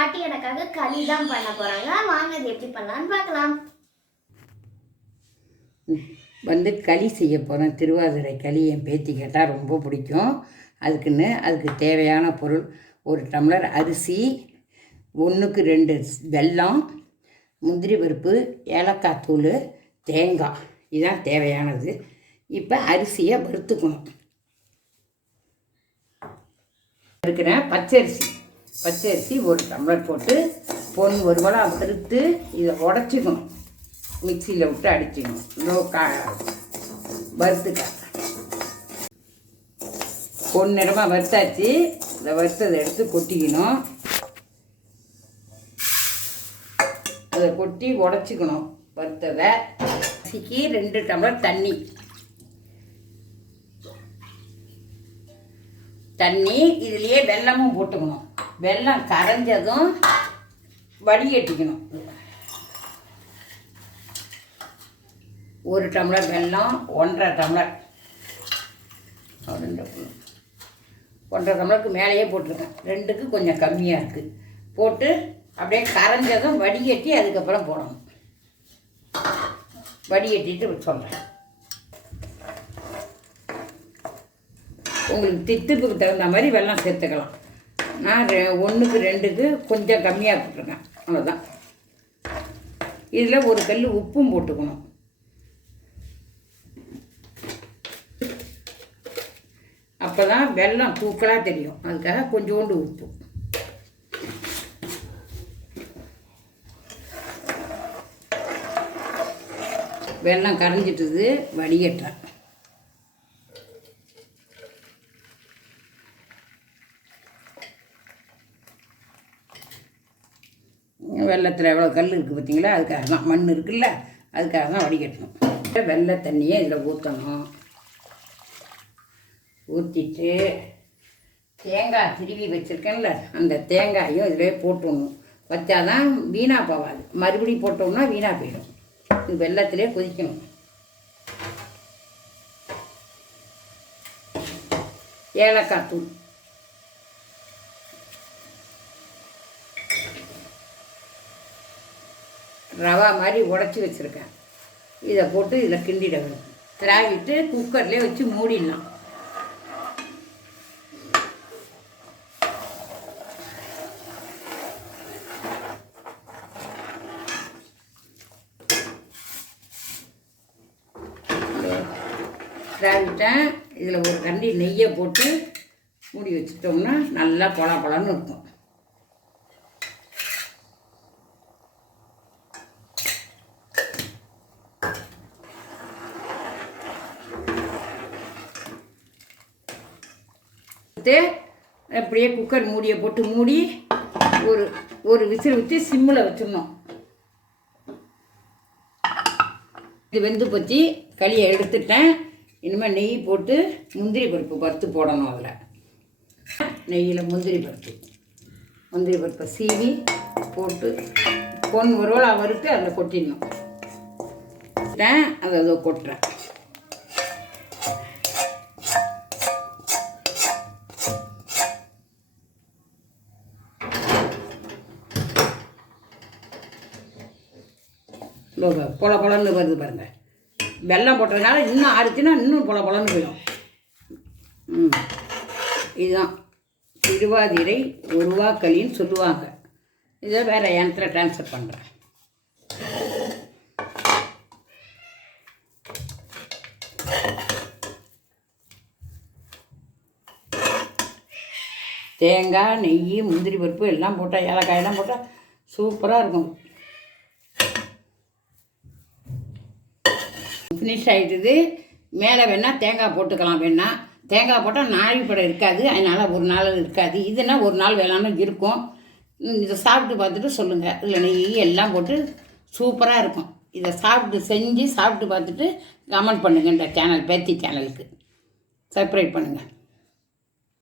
பாட்டி எனக்காக களி தான் பண்ண போறாங்க. வாங்க அது எப்படி பண்ணலாம்னு பார்க்கலாம். களி செய்ய போகிறேன். திருவாதிரை களி என் பேத்தி கேட்டால் ரொம்ப பிடிக்கும். அதுக்கு தேவையான பொருள்: 1 டம்ளர் அரிசி, 1க்கு 2 வெல்லம், முந்திரி பருப்பு, ஏலக்காய் தூள், தேங்காய். இதுதான் தேவையானது. இப்போ அரிசியை வறுத்துக்கணும். இருக்கிறேன் பச்சரிசி 1 டம்ளர் போட்டு பொன் ஒரு வளை வறுத்து இதை உடச்சிக்கணும். மிக்சியில் விட்டு அடிச்சிக்கணும். வறுத்துக்க பொன்னிறமாக வறுத்தாச்சு. இதை வறுத்ததை எடுத்து கொட்டிக்கணும். அதை கொட்டி உடச்சிக்கணும். வறுத்ததை அரிசிக்கு 2 டம்ளர் தண்ணி இதுலேயே வெல்லமும் போட்டுக்கணும். வெல்லம் கரைஞ்சதும் வடிகட்டிக்கணும். 1 டம்ளர் வெல்லம், 1.5 டம்ளர் 1.5 டம்ளருக்கு மேலேயே போட்டிருக்கேன். 2க்கு கொஞ்சம் கம்மியாக இருக்குது. போட்டு அப்படியே கரைஞ்சதும் வடிகட்டி அதுக்கப்புறம் போடணும். வடிகட்டிட்டு சொல்கிறேன். உங்களுக்கு திட்டுப்புக்கு தகுந்த மாதிரி வெல்லம் சேர்த்துக்கலாம். நான் 1க்கு 2க்கு கொஞ்சம் கம்மியாக போட்டிருக்கேன். அவ்வளோதான். இதில் 1 கல் உப்பும் போட்டுக்கணும். அப்போ தான் வெல்லம் தூக்கலாக தெரியும். அதுக்காக கொஞ்சோண்டு உப்பு. வெல்லம் கரைஞ்சிட்டுது, வடிகட்டுறேன். வெள்ளத்தில் எவ்வளோ கல் இருக்குது பார்த்தீங்களா? அதுக்காக தான். மண் இருக்குல்ல, அதுக்காக தான் வடிகட்டணும். வெள்ளை தண்ணியை இதில் ஊற்றணும். ஊற்றிட்டு தேங்காய் திருவி வச்சுருக்கேன்ல, அந்த தேங்காயும் இதில் போட்டுடணும். வச்சாதான் வீணாக போகாது. மறுபடியும் போட்டோம்னா வீணாக போயிடும். இது வெள்ளத்திலே கொதிக்கணும். ஏலக்காய் தூள், ரவா மாதிரி உடச்சி வச்சுருக்கேன். இதை போட்டு இதில் கிண்டிடணும். திராவிட்டு குக்கர்லேயே வச்சு மூடிடலாம். திராவிட்டேன். இதில் 1 கண்டி நெய்யை போட்டு மூடி வச்சுட்டோம்னா நல்லா பழன்னு இருக்கும். அப்படியே குக்கர் மூடியை போட்டு மூடி ஒரு விசில் ஊற்றி சிம்மில் வச்சிடணும். இது வெந்து பற்றி களியை எடுத்துட்டேன். இனிமேல் நெய் போட்டு முந்திரி பருப்பு வறுத்து போடணும். அதில் நெய்யில் முந்திரி பருப்பை சீவி போட்டு பொன் ஒரு வேளை வறுத்து அதில் கொட்டிடணும். அதை கொட்டுறேன். பொலன்னு வருது பாருங்கள். வெல்லம் போட்டதுனால இன்னும் ஆறுச்சுன்னா இன்னும் பொலன்னு போயிடும். இதுதான் திருவாதிரை ஒருவாக்களின்னு சொல்லுவாங்க. இதை வேறு யந்திரம் ட்ரான்ஸ்ஃபர் பண்ணுறேன். தேங்காய், நெய், முந்திரி பருப்பு எல்லாம் போட்டால், ஏலக்காயெல்லாம் போட்டால் சூப்பராக இருக்கும். ஃபினிஷ் ஆகிட்டுது. மேலே வேணால் தேங்காய் போட்டுக்கலாம். வேணால் தேங்காய் போட்டால் நாழிப்படம் இருக்காது. அதனால் ஒரு நாள் இருக்காது. இதுனா ஒரு நாள் வேணாலும் இருக்கும். இதை சாப்பிட்டு பார்த்துட்டு சொல்லுங்கள். இதில் நெய் எல்லாம் போட்டு சூப்பராக இருக்கும். இதை சாப்பிட்டு பார்த்துட்டு கமெண்ட் பண்ணுங்கள். இந்த சேனல் பேத்தி சேனலுக்கு சப்ஸ்கிரைப் பண்ணுங்கள்.